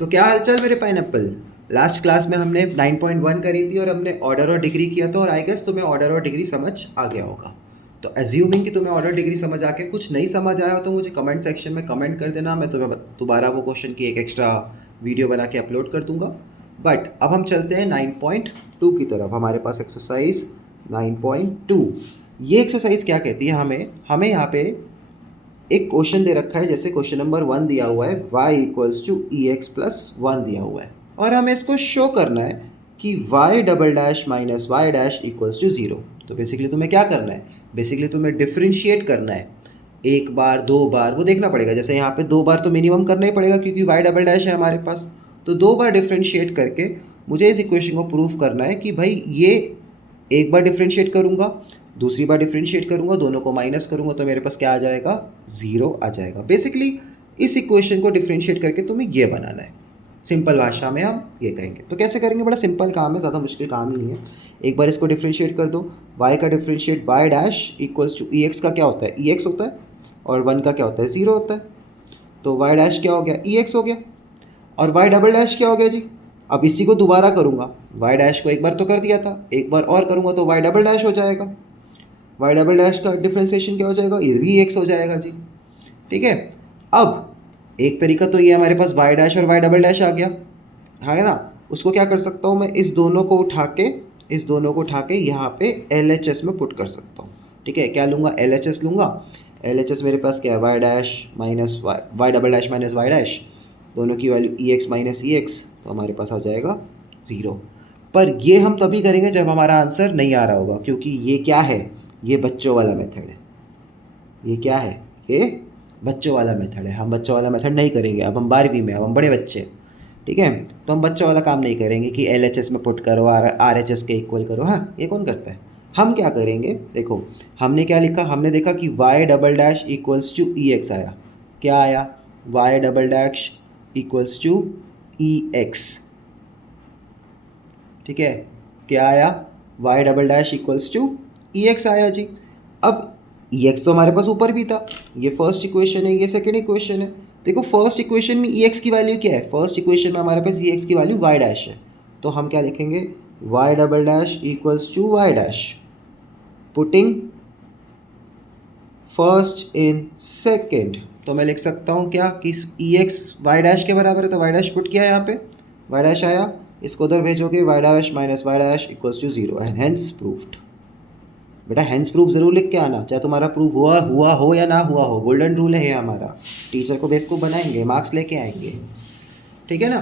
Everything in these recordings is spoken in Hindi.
तो क्या हालचाल मेरे पाइनएप्पल। लास्ट क्लास में हमने 9.1 करी थी और हमने ऑर्डर और डिग्री किया था और आई गेस तुम्हें ऑर्डर और डिग्री समझ आ गया होगा। तो एज्यूमिंग कि तुम्हें ऑर्डर डिग्री समझ आ के कुछ नहीं समझ आया हो तो मुझे कमेंट सेक्शन में कमेंट कर देना, मैं तुम्हें दोबारा वो क्वेश्चन की एक एक्स्ट्रा वीडियो बना के अपलोड कर दूंगा। बट अब हम चलते हैं 9.2 की तरफ। हमारे पास एक्सरसाइज 9.2। ये एक्सरसाइज क्या कहती है, हमें यहाँ पे एक क्वेश्चन दे रखा है, जैसे क्वेश्चन नंबर 1 दिया हुआ है y इक्वल्स टू EX+1 दिया हुआ है और हमें इसको शो करना है कि y double dash minus Y dash equals to 0। तो बेसिकली तुम्हें क्या करना है, बेसिकली तुम्हें डिफ्रेंशिएट करना है। एक बार दो बार वो देखना पड़ेगा, जैसे यहाँ पे 2 बार तो मिनिमम करना ही पड़ेगा क्योंकि y डबल डैश है हमारे पास। तो 2 बार डिफ्रेंशिएट करके मुझे इस इक्वेशन को प्रूव करना है कि भाई ये एक बार डिफ्रेंशिएट करूँगा, दूसरी बार डिफ्रेंशिएट करूँगा, दोनों को माइनस करूँगा तो मेरे पास क्या आ जाएगा, 0 आ जाएगा। बेसिकली इस इक्वेशन को डिफ्रेंशिएट करके तुम्हें ये बनाना है। सिंपल भाषा में हम ये कहेंगे। तो कैसे करेंगे, बड़ा सिंपल काम है, ज़्यादा मुश्किल काम ही नहीं है। एक बार इसको डिफ्रेंशिएट कर दो। y का differentiate y dash equals to EX का क्या होता है, EX होता है, और 1 का क्या होता है, 0 होता है। तो y डैश क्या हो गया, EX हो गया, और y डबल डैश क्या हो गया जी। अब इसी को दोबारा करूँगा, y डैश को एक बार तो कर दिया था, एक बार और करूँगा तो y डबल डैश हो जाएगा। y डबल डैश का डिफ्रेंसिएशन क्या हो जाएगा, ये भी x हो जाएगा जी। ठीक है। अब एक तरीका तो ये हमारे पास y डैश और y डबल डैश आ गया, है ना। उसको क्या कर सकता हूँ मैं, इस दोनों को उठा के यहाँ पे LHS में पुट कर सकता हूँ। ठीक है, क्या लूँगा, LHS लूँगा। LHS मेरे पास क्या है, y dash minus y double dash minus y dash, दोनों की वैल्यू EX माइनस EX, तो हमारे पास आ जाएगा 0। पर ये हम तभी करेंगे जब हमारा आंसर नहीं आ रहा होगा, क्योंकि ये क्या है, ये बच्चों वाला मेथड है। ये क्या है, ये बच्चों वाला मेथड है। हम बच्चों वाला मेथड नहीं करेंगे, अब हम 12वीं में, अब हम बड़े बच्चे। ठीक है, तो हम बच्चों वाला काम नहीं करेंगे कि LHS में पुट करो, RHS के इक्वल करो। हाँ, ये कौन करता है। हम क्या करेंगे, देखो हमने क्या लिखा, हमने देखा कि y double dash equals to EX आया। क्या आया, y double dash equals to EX। ठीक है, क्या आया, y double dash equals to EX आया जी। अब EX तो हमारे पास ऊपर भी था, ये फर्स्ट इक्वेशन है, ये सेकंड इक्वेशन है। देखो फर्स्ट इक्वेशन में EX की वैल्यू क्या है, फर्स्ट इक्वेशन में हमारे पास EX की वैल्यू y डैश है। तो हम क्या लिखेंगे, y double dash equals to y dash, putting first in second. तो मैं लिख सकता हूँ क्या कि EX y डैश के बराबर है, तो y डैश पुट किया यहाँ पे, y डैश आया, इसको उधर भेजोगे, y dash minus y dash equals to 0 and hence proved. बेटा हेंस प्रूफ ज़रूर लिख के आना, चाहे तुम्हारा प्रूफ हुआ हो या ना हुआ हो। गोल्डन रूल है हमारा, टीचर को बेवकूफ़ बनाएंगे, मार्क्स लेके आएंगे। ठीक है ना।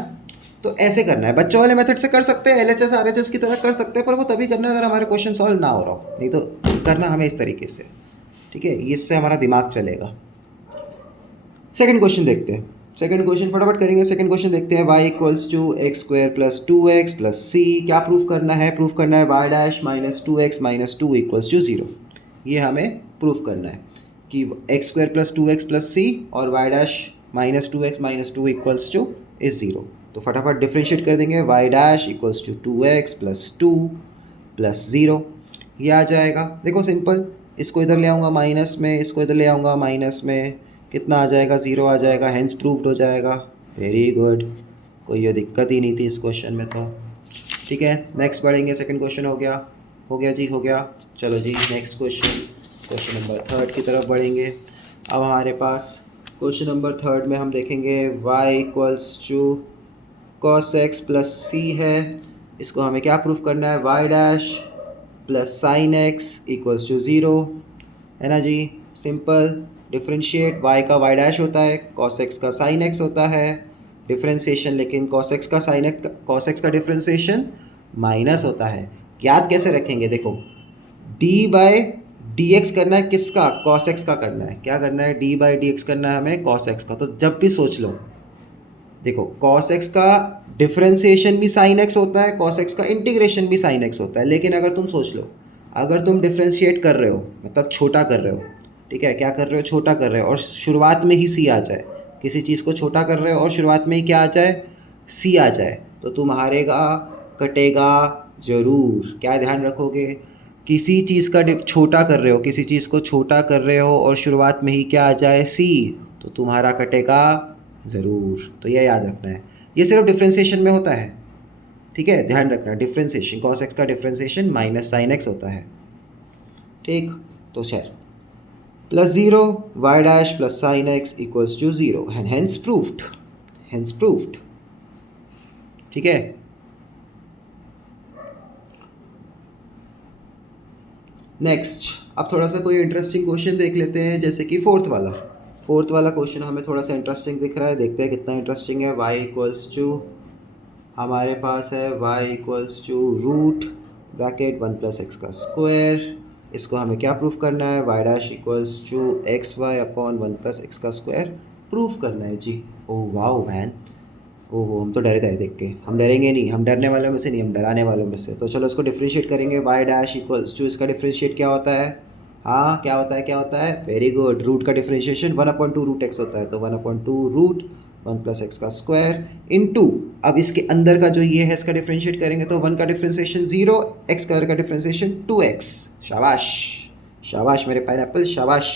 तो ऐसे करना है, बच्चों वाले मेथड से कर सकते हैं, LHS RHS की तरह कर सकते हैं, पर वो तभी करना है अगर हमारे क्वेश्चन सॉल्व ना हो रहा हो, नहीं तो करना हमें इस तरीके से। ठीक है, इससे हमारा दिमाग चलेगा। सेकंड क्वेश्चन देखते हैं, सेकंड क्वेश्चन फटाफट करेंगे। सेकंड क्वेश्चन देखते हैं, y equals to x square plus 2x plus c। क्या प्रूफ करना है, प्रूफ करना है y dash minus 2x minus 2 equals to 0। ये हमें प्रूफ करना है कि X square plus 2x plus c और y dash minus 2x minus 2 equals to is 0। तो फटाफट डिफ्रेंशिएट कर देंगे, y dash equals to 2x plus 2 plus 0, ये आ जाएगा। देखो सिंपल, इसको इधर ले आऊँगा माइनस में, इसको इधर ले आऊँगा माइनस में, कितना आ जाएगा, 0 आ जाएगा, हेंस प्रूव्ड हो जाएगा। वेरी गुड, कोई ये दिक्कत ही नहीं थी इस क्वेश्चन में तो। ठीक है, नेक्स्ट बढ़ेंगे। सेकंड क्वेश्चन हो गया जी, हो गया। चलो जी नेक्स्ट क्वेश्चन, क्वेश्चन नंबर 3 की तरफ बढ़ेंगे। अब हमारे पास क्वेश्चन नंबर 3 में हम देखेंगे y equals to cos x plus c है। इसको हमें क्या प्रूफ करना है, y dash plus sine x equals to 0, है ना जी। सिंपल, डिफ्रेंशिएट, y का y डैश होता है, cos x का sin x होता है, डिफ्रेंशिएशन, लेकिन cos x का डिफ्रेंशिएशन माइनस होता है। याद कैसे रखेंगे, देखो d बाई डी एक्स करना है, किसका, cos x का करना है। क्या करना है, d बाई डी एक्स करना है हमें cos x का। तो जब भी सोच लो, देखो cos x का डिफ्रेंशिएशन भी sin x होता है, cos x का इंटीग्रेशन भी sin x होता है। लेकिन अगर तुम सोच लो, अगर तुम डिफ्रेंशिएट कर रहे हो, मतलब छोटा कर रहे हो, ठीक है, क्या कर रहे हो, छोटा कर रहे हो, और शुरुआत में ही c आ जाए, किसी चीज़ को छोटा कर रहे हो और शुरुआत में ही क्या आ जाए, c आ जाए, तो तुम हारेगा, कटेगा ज़रूर। क्या ध्यान रखोगे, किसी चीज़ का छोटा कर रहे हो, किसी चीज़ को छोटा कर रहे हो और शुरुआत में ही क्या आ जाए, c, तो तुम्हारा कटेगा ज़रूर। तो यह याद रखना है, ये सिर्फ डिफ्रेंसिएशन में होता है, ठीक है, ध्यान रखना, डिफ्रेंसिएशन कॉस एक्स का डिफ्रेंसिएशन माइनस साइन एक्स होता है, ठीक। तो खैर plus 0 Y dash plus sine X equals to 0 and hence proofed, ठीक है। नेक्स्ट अब थोड़ा सा कोई इंटरेस्टिंग क्वेश्चन देख लेते हैं, जैसे कि फोर्थ वाला क्वेश्चन हमें थोड़ा सा इंटरेस्टिंग दिख रहा है, देखते हैं कितना इंटरेस्टिंग है। y इक्वल्स टू हमारे पास है y equals to root bracket 1 plus X का स्क्वायर, इसको हमें क्या प्रूफ करना है, y dash equals to X Y upon 1 plus X का स्क्वायर प्रूफ करना है जी। ओह वाओ मैन, ओहो हम तो डर गए देख के, हम डरेंगे नहीं, हम डरने वालों में से नहीं, हम डराने वालों में से। तो चलो इसको डिफ्रेंशिएट करेंगे, y डैश इक्वल्स टू इसका डिफ्रेंशिएट क्या होता है, हाँ क्या होता है, वेरी गुड, रूट का डिफ्रेंशिएशन 1/2 रूट एक्स होता है, तो 1/2 रूट 1 प्लस एक्स का स्क्वायर इनटू, अब इसके अंदर का जो ये है इसका डिफ्रेंशिएट करेंगे तो 1 का डिफ्रेंशिएशन 0, एक्स स्क्वायर का डिफ्रेंशिएशन 2x, शाबाश मेरे पाइनएप्पल, शाबाश,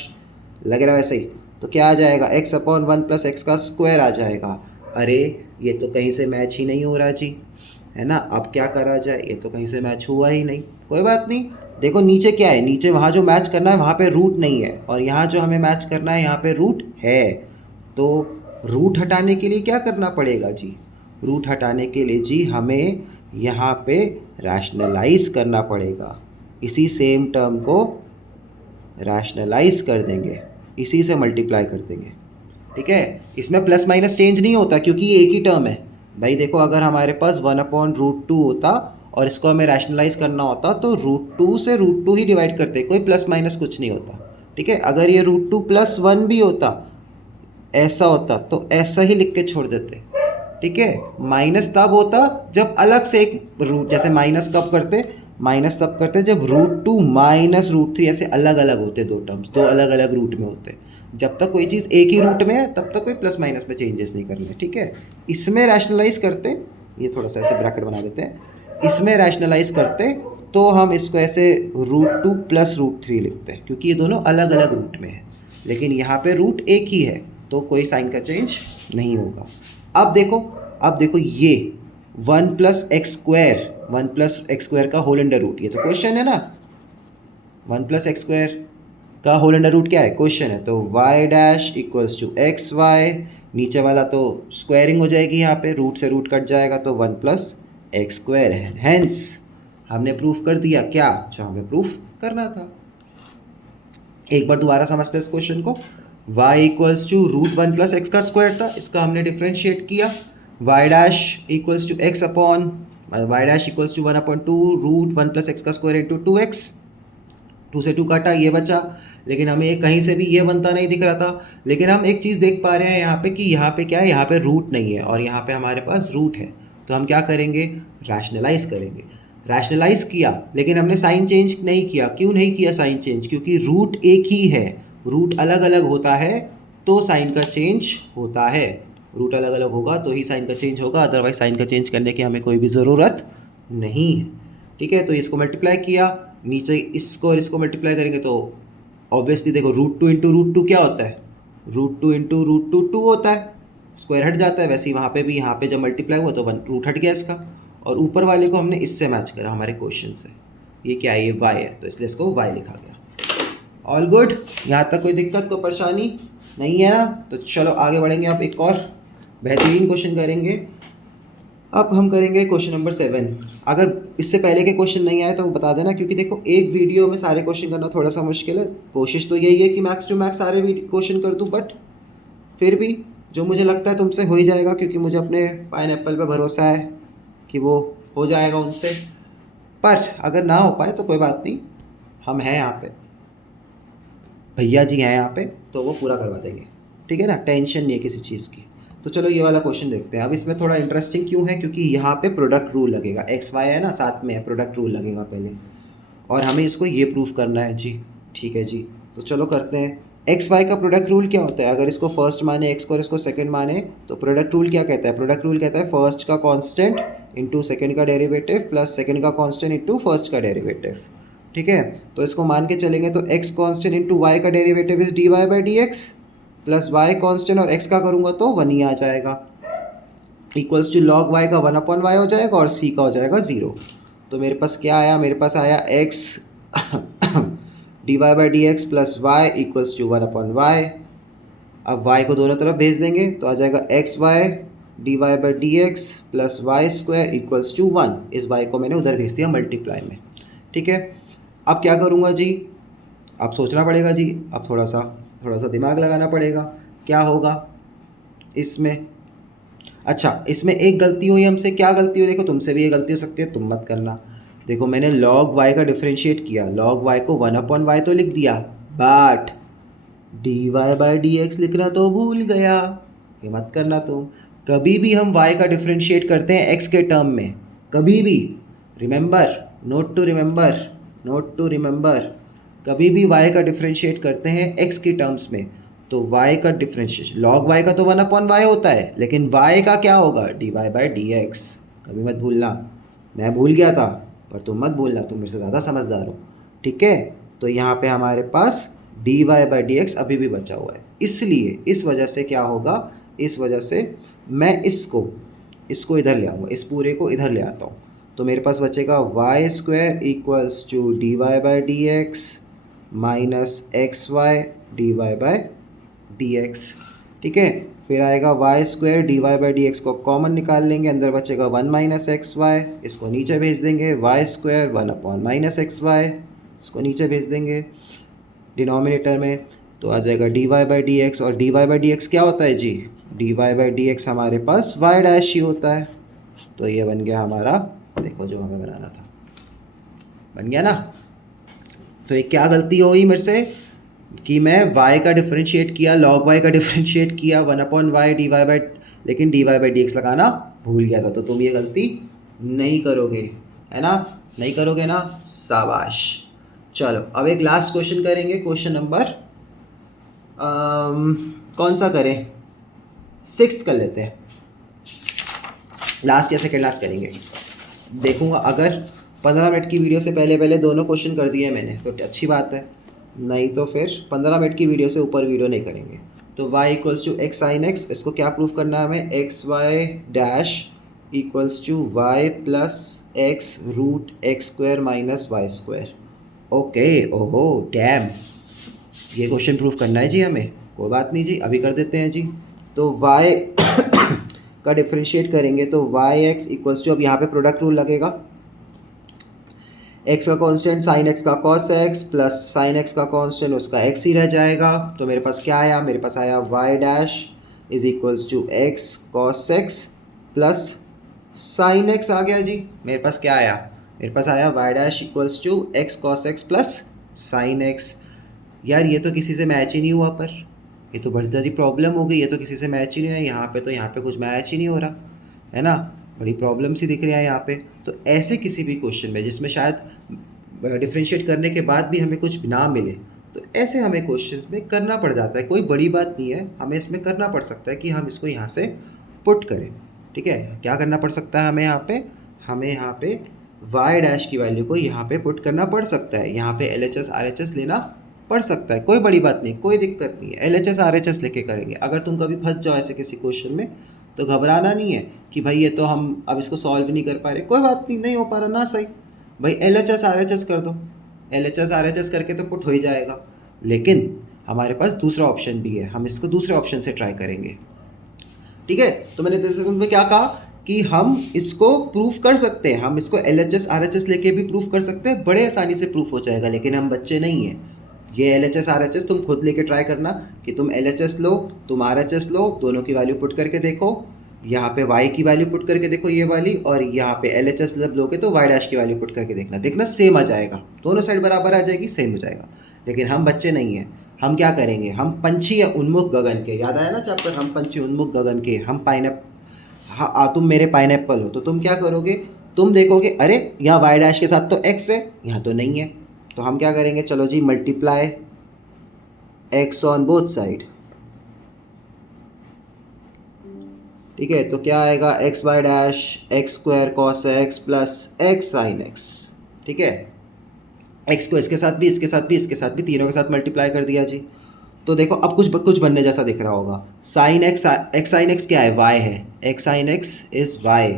लग रहा है वैसे ही। तो क्या आ जाएगा, x अपॉन 1 प्लस एक्स का स्क्वायर आ जाएगा। अरे ये तो कहीं से मैच ही नहीं हो रहा जी, है ना, अब क्या करा जाए, ये तो कहीं से मैच हुआ ही नहीं, कोई बात नहीं। देखो नीचे क्या है, नीचे वहाँ जो मैच करना है वहाँ पे रूट नहीं है, और यहाँ जो हमें मैच करना है यहाँ पे रूट है। तो रूट हटाने के लिए क्या करना पड़ेगा जी, रूट हटाने के लिए जी हमें यहाँ पे रैशनलाइज करना पड़ेगा, इसी सेम टर्म को रैशनलाइज कर देंगे, इसी से मल्टीप्लाई कर देंगे, ठीक है। इसमें प्लस माइनस चेंज नहीं होता क्योंकि ये एक ही टर्म है भाई। देखो अगर हमारे पास 1/√2 होता और इसको हमें रैशनलाइज करना होता तो √2 से √2 ही डिवाइड करते, कोई प्लस माइनस कुछ नहीं होता, ठीक है। अगर ये √2 + 1 भी होता, ऐसा होता तो ऐसा ही लिख के छोड़ देते, ठीक है। माइनस तब होता जब अलग से एक रूट, जैसे माइनस कब करते, माइनस तब करते जब √2 माइनस √3 ऐसे अलग अलग होते, दो टर्म्स दो अलग अलग रूट में होते। जब तक कोई चीज़ एक ही रूट में है तब तक कोई प्लस माइनस में चेंजेस नहीं करने, ठीक है। इसमें रैशनलाइज करते, ये थोड़ा सा ऐसे ब्रैकेट बना देते हैं, इसमें रैशनलाइज करते तो हम इसको ऐसे √2 + √3 लिखते हैं क्योंकि ये दोनों अलग अलग रूट में है, लेकिन यहाँ पे रूट एक ही है तो कोई साइन का चेंज नहीं होगा। अब देखो ये 1 + x² का होल अंडर रूट, ये तो क्वेश्चन है ना, 1 + x² का होल अंडर रूट क्या है, क्वेश्चन है। तो y dash equals to X Y, नीचे वाला तो स्क्वायरिंग हो जाएगी, यहाँ पे रूट से रूट कट जाएगा तो 1 + x² है। हेंस हमने प्रूफ कर दिया क्या जो हमें प्रूफ करना था। एक बार दोबारा समझते हैं इस क्वेश्चन को, y इक्वल्स टू √1 + x का स्क्वायर था, इसका हमने डिफ्रेंशिएट किया, y dash equals to x upon y dash equals to 1/2 √1 + x का स्क्वायर इंटू 2x, 2 से 2 काटा, ये बचा, लेकिन हमें ये कहीं से भी ये बनता नहीं दिख रहा था। लेकिन हम एक चीज़ देख पा रहे हैं यहाँ पे कि यहाँ पे क्या है, यहाँ पे रूट नहीं है और यहाँ पे हमारे पास रूट है, तो हम क्या करेंगे, रैशनलाइज करेंगे। रैशनलाइज किया लेकिन हमने साइन चेंज नहीं किया, क्यों नहीं किया साइन चेंज, क्योंकि रूट एक ही है, रूट अलग अलग होता है तो साइन का चेंज होता है, रूट अलग अलग होगा तो ही साइन का चेंज होगा, अदरवाइज साइन का चेंज करने की हमें कोई भी ज़रूरत नहीं है, ठीक है। तो इसको मल्टीप्लाई किया, नीचे इसको और इसको मल्टीप्लाई करेंगे तो ऑब्वियसली देखो √2 × √2 क्या होता है, √2 × √2 2 होता है, स्क्वायर हट जाता है, वैसे ही वहाँ पे भी, यहाँ पे जब मल्टीप्लाई हुआ तो रूट हट गया इसका, और ऊपर वाले को हमने इससे मैच करा हमारे क्वेश्चन से, ये क्या है, ये y है तो इसलिए इसको y लिखा गया। ऑल गुड, यहाँ तक कोई दिक्कत कोई परेशानी नहीं है ना। तो चलो आगे बढ़ेंगे, आप एक और बेहतरीन क्वेश्चन करेंगे। अब हम करेंगे क्वेश्चन नंबर 7। अगर इससे पहले के क्वेश्चन नहीं आए तो बता देना, क्योंकि देखो एक वीडियो में सारे क्वेश्चन करना थोड़ा सा मुश्किल है। कोशिश तो यही है कि मैक्स टू मैक्स सारे क्वेश्चन कर दूं, बट फिर भी जो मुझे लगता है तुमसे हो ही जाएगा, क्योंकि मुझे अपने पाइनएप्पल पे भरोसा है कि वो हो जाएगा उनसे। पर अगर ना हो पाए तो कोई बात नहीं, हम हैं यहाँ पे, भैया जी हैं यहाँ पे, तो वो पूरा करवा देंगे, ठीक है ना, टेंशन नहीं है किसी चीज़ की। तो चलो ये वाला क्वेश्चन देखते हैं। अब इसमें थोड़ा इंटरेस्टिंग क्यों है, क्योंकि यहाँ पे प्रोडक्ट रूल लगेगा, एक्स वाई है ना साथ में है, प्रोडक्ट रूल लगेगा पहले, और हमें इसको ये प्रूफ करना है जी, ठीक है जी। तो चलो करते हैं। एक्स वाई का प्रोडक्ट रूल क्या होता है, अगर इसको फर्स्ट माने एक्स को और इसको सेकंड माने तो प्रोडक्ट रूल क्या कहता है, प्रोडक्ट रूल कहता है फर्स्ट का कांस्टेंट इंटू सेकंड का डेरिवेटिव प्लस सेकंड का कांस्टेंट इंटू फर्स्ट का डेरिवेटिव, ठीक है। तो इसको मान के चलेंगे तो एक्स कांस्टेंट इंटू वाई का derivative is dy/dx plus Y constant और x का करूँगा तो 1 ही आ जाएगा, इक्वल्स टू लॉग वाई का 1/y हो जाएगा और c का हो जाएगा 0। तो मेरे पास क्या आया, मेरे पास आया x dy/dx plus Y equals to 1/y। अब y को दोनों तरफ भेज देंगे तो आ जाएगा xy dy/dx plus Y square equals to 1। इस y को मैंने उधर भेज दिया मल्टीप्लाई में। ठीक है, अब क्या करूँगा जी, अब सोचना पड़ेगा जी, अब थोड़ा सा दिमाग लगाना पड़ेगा। क्या होगा इसमें? अच्छा, इसमें एक गलती हुई हमसे। क्या गलती हुई? देखो तुमसे भी ये गलती हो सकती है, तुम मत करना। देखो मैंने log y का डिफरेंशिएट किया, log y को 1/y तो लिख दिया, बट dy/dx लिखना तो भूल गया। ये मत करना तुम। कभी भी हम y का डिफरेंशिएट करते हैं x के टर्म में, कभी भी, रिमेंबर, नोट टू रिमेंबर, कभी भी y का डिफरेंशिएट करते हैं x के टर्म्स में तो y का डिफरेंशिएशन log y का तो 1/y होता है, लेकिन y का क्या होगा? dy/dx। कभी मत भूलना। मैं भूल गया था पर तुम मत भूलना, तुम मेरे से ज़्यादा समझदार हो। ठीक है, तो यहाँ पे हमारे पास dy/dx अभी भी बचा हुआ है, इसलिए इस वजह से क्या होगा, इस वजह से मैं इसको इधर ले आऊँगा, इस पूरे को इधर ले आता हूँ। तो मेरे पास बचेगा Y square equals to dy/dx minus XY dy/dx। ठीक है, फिर आएगा वाई स्क्वायर dy/dx को कॉमन निकाल लेंगे, अंदर बचेगा 1 माइनस XY, इसको नीचे भेज देंगे, वाई स्क्वायर 1/-XY, इसको नीचे भेज देंगे डिनोमिनेटर में, तो आ जाएगा dy/dx। और dy/dx क्या होता है जी? dy/dx हमारे पास y डैश ही होता है। तो ये बन गया हमारा, देखो जो हमें बनाना था बन गया ना। तो ये क्या गलती हुई मेरे से कि मैं y का डिफरेंशिएट किया, log y का डिफरेंशिएट किया 1/y dy/, लेकिन dy/dx लगाना भूल गया था। तो तुम ये गलती नहीं करोगे, है ना? नहीं करोगे ना? शाबाश। चलो अब एक लास्ट क्वेश्चन करेंगे, क्वेश्चन नंबर कौन सा करें? 6th कर लेते हैं, लास्ट या सेकेंड लास्ट करेंगे। देखूंगा अगर 15 मिनट की वीडियो से पहले दोनों क्वेश्चन कर दिए मैंने तो अच्छी बात है, नहीं तो फिर 15 मिनट की वीडियो से ऊपर वीडियो नहीं करेंगे। तो y equals to X sine X, इसको क्या प्रूफ करना है हमें? X Y dash equals to Y plus X root X square minus Y square. Okay, ओहो डैम, ये क्वेश्चन प्रूफ करना है जी हमें। कोई बात नहीं जी, अभी कर देते हैं जी। तो y का डिफरेंशिएट करेंगे तो वाई एक्स इक्वल्स टू, अब यहाँ पे प्रोडक्ट रूल लगेगा, x का कांस्टेंट साइन x का cos x plus sine x का कांस्टेंट उसका x ही रह जाएगा। तो मेरे पास क्या आया? मेरे पास आया y dash is equals to x cos x plus sine x आ गया जी। मेरे पास क्या आया? मेरे पास आया y dash equals to x cos x plus sine x। यार ये तो किसी से मैच ही नहीं हुआ, पर ये तो बड़ी सारी प्रॉब्लम हो गई, ये तो किसी से मैच ही नहीं है। यहाँ पे कुछ मैच ही नहीं हो रहा है ना, बड़ी प्रॉब्लम सी दिख रही है यहाँ पे। तो ऐसे किसी भी क्वेश्चन में जिसमें शायद डिफरेंशिएट करने के बाद भी हमें कुछ ना मिले, तो ऐसे हमें क्वेश्चंस में करना पड़ जाता है। कोई बड़ी बात नहीं है, हमें इसमें करना पड़ सकता है कि हम इसको यहाँ से पुट करें। ठीक है, क्या करना पड़ सकता है हमें यहाँ पे? हमें यहाँ पे y डैश की वैल्यू को यहाँ पे पुट करना पड़ सकता है, यहाँ पे LHS RHS लेना पढ़ सकता है। कोई बड़ी बात नहीं, कोई दिक्कत नहीं है, LHS RHS लेके करेंगे। अगर तुम कभी फंस जाओ ऐसे किसी क्वेश्चन में तो घबराना नहीं है कि भाई ये तो हम अब इसको सॉल्व नहीं कर पा रहे। कोई बात नहीं, नहीं हो पा रहा ना, सही भाई LHS RHS कर दो, LHS RHS करके तो पुट हो ही जाएगा। लेकिन हमारे पास दूसरा ऑप्शन भी है, हम इसको दूसरे ऑप्शन से ट्राई करेंगे। ठीक है, तो मैंने में क्या कहा कि हम इसको प्रूफ कर सकते हैं, हम इसको LHS RHS लेके भी प्रूफ कर सकते हैं, बड़े आसानी से प्रूफ हो जाएगा। लेकिन हम बच्चे नहीं हैं, ये LHS RHS तुम खुद लेके ट्राई करना कि तुम LHS लो, तुम RHS लो, दोनों की वैल्यू पुट करके देखो, यहाँ पे y की वैल्यू पुट करके देखो ये वाली, और यहाँ पे LHS जब लोगे तो y डैश की वैल्यू पुट करके देखना सेम आ जाएगा, दोनों साइड बराबर आ जाएगी, सेम हो जाएगा। लेकिन हम बच्चे नहीं हैं, हम क्या करेंगे? हम पंछी है उन्मुख गगन के, याद आया ना चैप्टर, हम पंछी उन्मुख गगन के, हम हाँ तुम मेरे पाइनएप्पल हो, तो तुम क्या करोगे? तुम देखोगे अरे यहाँ y डैश के साथ तो x है, यहाँ तो नहीं है, तो हम क्या करेंगे? चलो जी, multiply x on both side. ठीक है, तो क्या आएगा? X Y dash x square cos x plus x sine x. ठीक है, एक्स को इसके साथ भी, इसके साथ भी, इसके साथ भी, तीनों के साथ मल्टीप्लाई कर दिया जी। तो देखो अब कुछ बनने जैसा दिख रहा होगा। साइन एक्स साइन एक्स क्या है, वाई है, x sine x is y,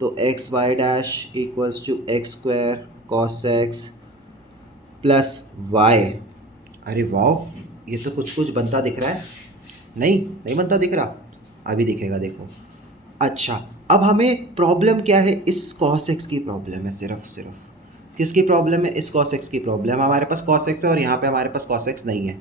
तो x Y dash equals to x square cos x plus y. अरे वाह, ये तो कुछ बनता दिख रहा है। नहीं बनता दिख रहा, अभी दिखेगा देखो। अच्छा, अब हमें प्रॉब्लम क्या है, इस कॉस एक्स की प्रॉब्लम है, सिर्फ किसकी प्रॉब्लम है, इस कॉस एक्स की प्रॉब्लम। हमारे पास कॉस एक्स है और यहाँ पे हमारे पास कॉस एक्स नहीं है।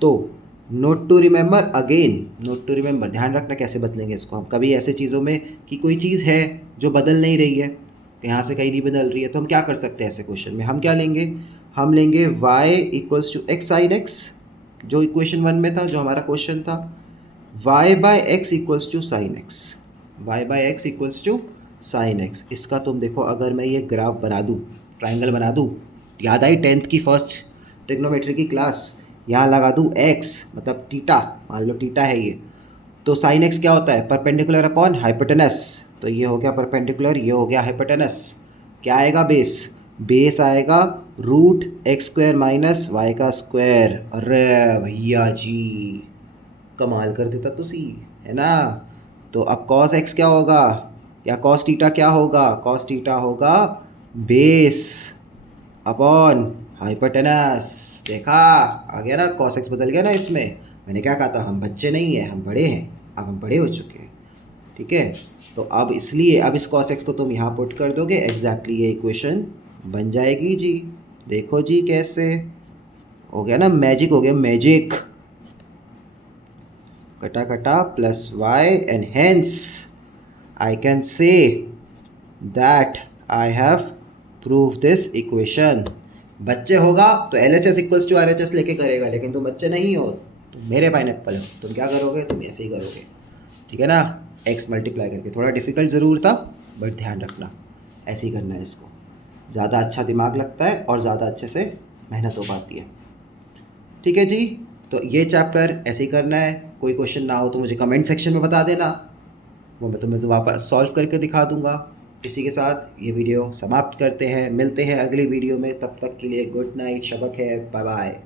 तो note to remember again, note to remember, ध्यान रखना कैसे बदलेंगे इसको हम। कभी ऐसे चीज़ों में कि कोई चीज़ है जो बदल नहीं रही है, यहाँ से कहीं नहीं बदल रही है, तो हम क्या कर सकते हैं ऐसे क्वेश्चन में, हम क्या लेंगे, हम लेंगे y equals to X sine X, जो इक्वेशन 1 में था, जो हमारा क्वेश्चन था, y by X equals to sine X, y by X equals to sine X. इसका तुम देखो, अगर मैं ये ग्राफ बना दूँ, ट्राइंगल बना दूँ, याद आई 10th की फर्स्ट ट्रिग्नोमेट्री की क्लास, यहाँ लगा दूँ x मतलब टीटा, मान लो टीटा है ये, तो साइन एक्स क्या होता है, परपेंडिकुलर अपॉन हाइपोटेनस, तो ये हो गया परपेंडिकुलर, ये हो गया हाइपोटेनस। क्या आएगा बेस, बेस आएगा root X square minus Y का स्क्वायर। अरे भैया जी, कमाल कर देता तुसी, है ना। तो अब कॉस एक्स क्या होगा, या कॉस टीटा क्या होगा, कॉस टीटा होगा बेस अपॉन हाइपोटेनस। देखा, आ गया ना, कॉस एक्स बदल गया ना इसमें। मैंने क्या कहा था, हम बच्चे नहीं हैं, हम बड़े हैं, अब हम बड़े हो चुके हैं, ठीक है। तो अब इसलिए अब इस कॉस एक्स को तुम यहाँ पुट कर दोगे, एग्जैक्टली ये इक्वेशन बन जाएगी जी। देखो जी कैसे हो गया ना, मैजिक हो गया, मैजिक। कटा कटा plus Y and hence I can say that I have prove this equation. बच्चे होगा तो LHS इक्वल्स टू RHS लेके करेगा, लेकिन तुम बच्चे नहीं हो, तुम मेरे पाइनएप्पल हो, तुम क्या करोगे, तुम ऐसे ही करोगे, ठीक है ना। x मल्टीप्लाई करके, थोड़ा डिफिकल्ट ज़रूर था, बट ध्यान रखना ऐसे ही करना है इसको, ज़्यादा अच्छा दिमाग लगता है और ज़्यादा अच्छे से मेहनत हो पाती है, ठीक है जी। तो ये चैप्टर ऐसे ही करना है। कोई क्वेश्चन ना हो तो मुझे कमेंट सेक्शन में बता देना, वो मैं तुम्हें वापस सॉल्व करके दिखा दूंगा। इसी के साथ ये वीडियो समाप्त करते हैं, मिलते हैं अगली वीडियो में, तब तक के लिए गुड नाइट, शबक है, बाय बाय।